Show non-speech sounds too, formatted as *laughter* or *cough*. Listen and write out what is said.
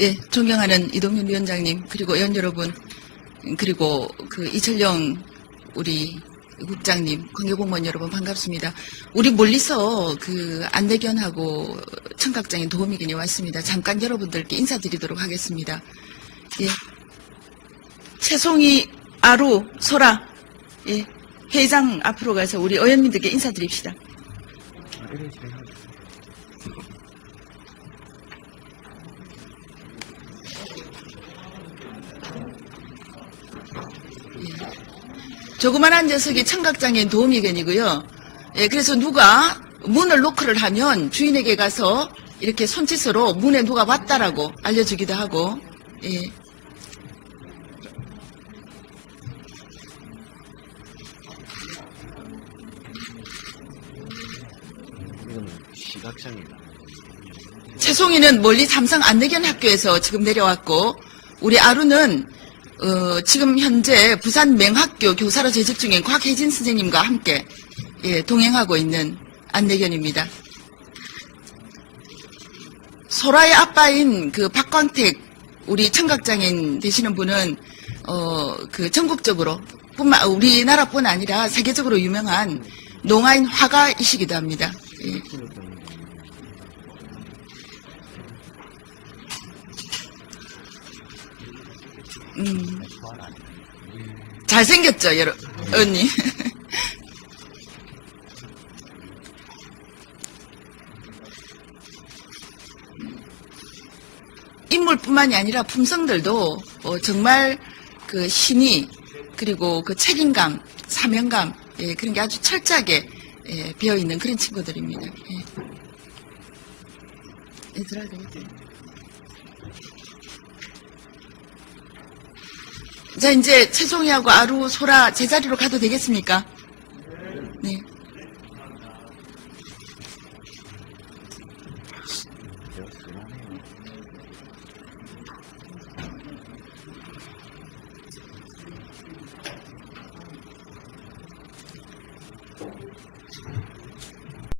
예, 존경하는 이동윤 위원장님, 그리고 의원 여러분, 그리고 그 이철영 우리 국장님, 관계공무원 여러분 반갑습니다. 우리 멀리서 그 안대견하고 청각장애 도우미견이 왔습니다. 잠깐 여러분들께 인사드리도록 하겠습니다. 예. 최송이, 아루, 소라, 예. 회장 앞으로 가서 우리 의원님들께 인사드립시다. 조그만한 녀석이 청각장애인 도우미견이고요. 예, 그래서 누가 문을 노크를 하면 주인에게 가서 이렇게 손짓으로 문에 누가 왔다라고 알려주기도 하고, 예. 시각장애다. 최송이는 멀리 삼성 안내견 학교에서 지금 내려왔고, 우리 아루는 어, 지금 현재 부산 맹학교 교사로 재직 중인 곽혜진 선생님과 함께 예, 동행하고 있는 안내견입니다. 소라의 아빠인 그 박광택 우리 청각장애인 되시는 분은 어, 그 전국적으로 뿐만 우리나라뿐 아니라 세계적으로 유명한 농아인 화가이시기도 합니다. 예. 음, 잘생겼죠, 여러, 언니. *laughs* 인물뿐만이 아니라 품성들도 어, 정말 그 신이 그리고 그 책임감, 사명감 예, 그런 게 아주 철저하게 예, 배어 있는 그런 친구들입니다. 예. 얘들아, 되겠지? 자, 이제 최송이하고 아루, 소라 제자리로 가도 되겠습니까? 네.